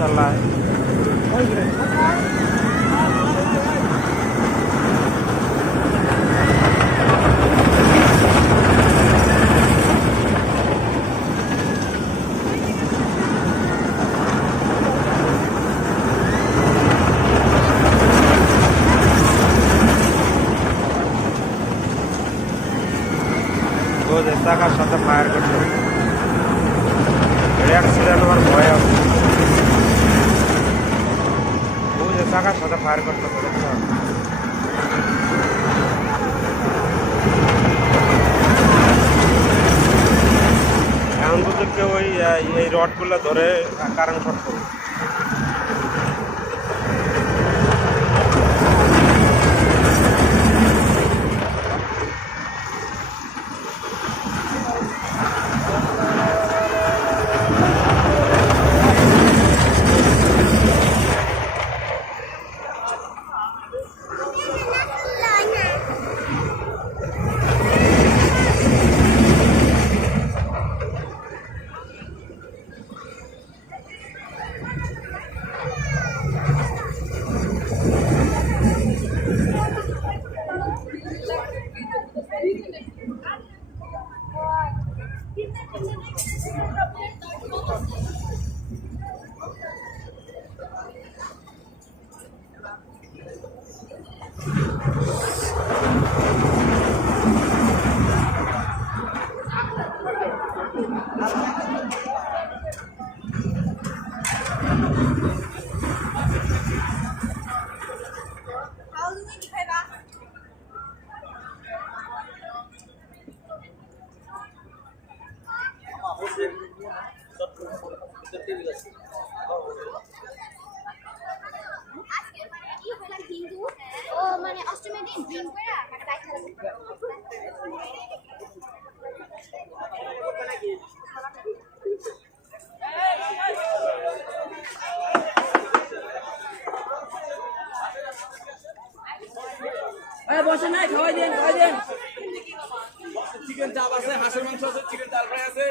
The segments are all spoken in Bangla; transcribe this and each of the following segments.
চালায়। চাকার সাথে ফায়ার করতে অ্যাক্সিডেন্ট হওয়ার ভয় আছে। চাকার সাথে ফায়ার করতে এখন যদি কেউ এই রডগুলো ধরে কারেন্ট শর্ট করবে। বসে নাই খাওয়াই দেন চিকেন চাপ আছে, হাঁসের মাংস আছে, চিকেন ডাল ফ্রাই আছে,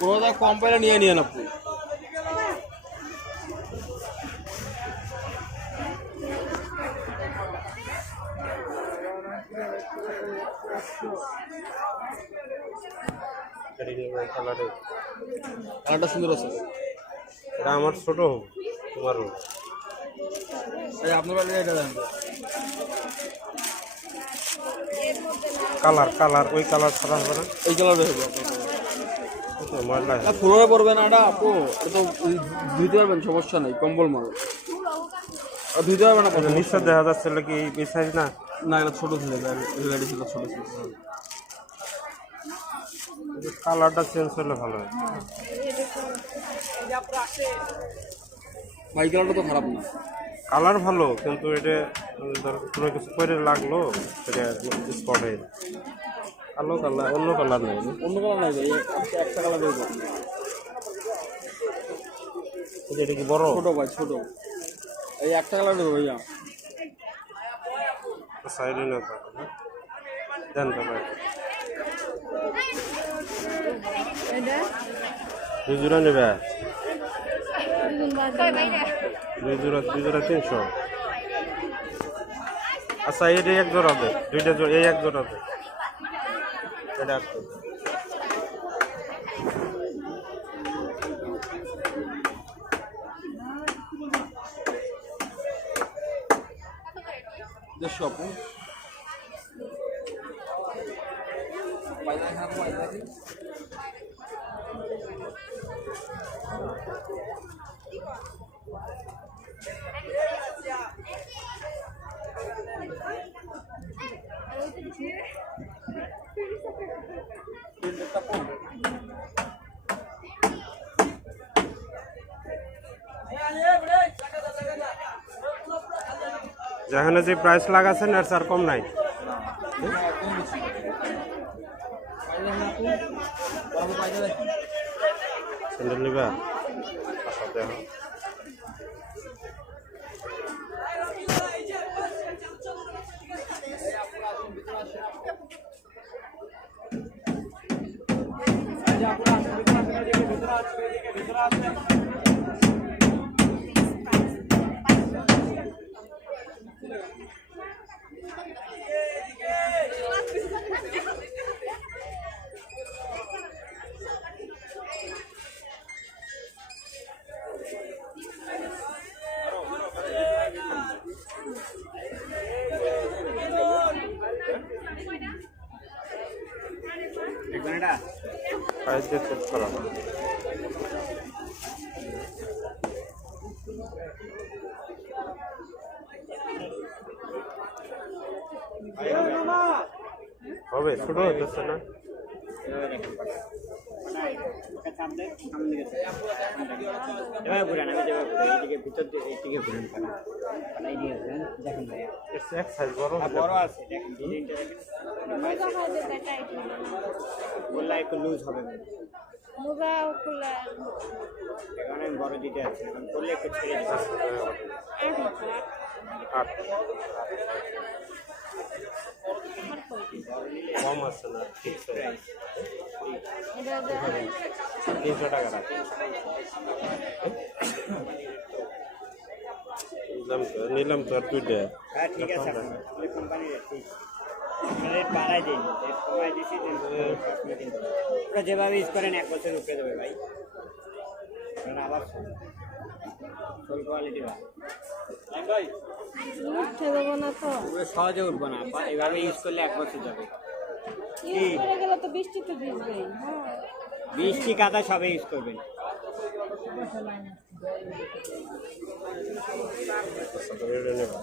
কোনোটা কম পাইলে নিয়ে নিয়ে আপনি। কালারটা সুন্দর আছে। এটা আমার ছোট, তোমার আপনার বাড়িতে এটা দেন কালার কালার ওই কালার ছাড়া হবে না, এই কালার হবে ময়লা ফ্লোরে পড়বে না। এটা আপু এটা ধুইতে পারবেন, সমস্যা নেই, কম্বল মাল ধুইতে পারবে না। নিশ্চয় দেখা যাচ্ছে কি এই সাইজ না, না এটা ছোট ছিল, গাড়ি ছিল ছোট ছিল। কালারটা চেঞ্জ হলে ভালো হয়। ভাই কালারটা তো খারাপ না। কালার ভালো, কিন্তু এটা ধর কোনো কিছু করে লাগলো সেটা স্পট হয়ে যায়। কালো কালার, অন্য কালার নেই। অন্য কালার নাই ভাই, একটা কালার দেবো। এটা কি বড়? ছোট ভাই ছোট, এই একটা কালার দেবো ভাইয়া। সাইডে না থাকে না, দেন তো ভাই। দুই জোড়া নেবে? দুই জোড়া 300। আচ্ছা এটা এক জোড়া হবে, দুইটা জোড়া, এই এক জোড়া হবে। এটা একটা দেড়শো আপু। পায়জামা খারাপ, পায়জামা কি? যেখানে যে প্রাইস লাগাছেন এর স্যার কম নাই। স্যান্ডেল নিবা? আচ্ছা দেখো। প্রাইস দিয়ে চেক করা হবে। হবে, ছোট হতেছে না? এক সাইজ বড় আছে, বললে একটু লুজ হবে, এখন আমি বড় দিতে আছি, এখন করলে একটু ছেড়ে দিতে। কম আছে না? ঠিক 300 টাকা রাখ। নিলাম তো আর দুইটা। হ্যাঁ ঠিক আছে, আপনার কোম্পানির রেট বাড়াই দিন, রেট কমাই দিচ্ছি, ওরা যেভাবে ইউজ করেন 1 বছর উপরে দেবে ভাই। আবার ফুল কোয়ালিটি ভাই, উঠতে দেবো না তো, সহজে উঠবো না, এভাবে ইউজ করলে 1 বছর যাবে। ইউজ করে গেলে তো বৃষ্টিতে ভিজবেই। হ্যাঁ, বৃষ্টি কাদা সবে ইউজ করবেন। এটা নেবা?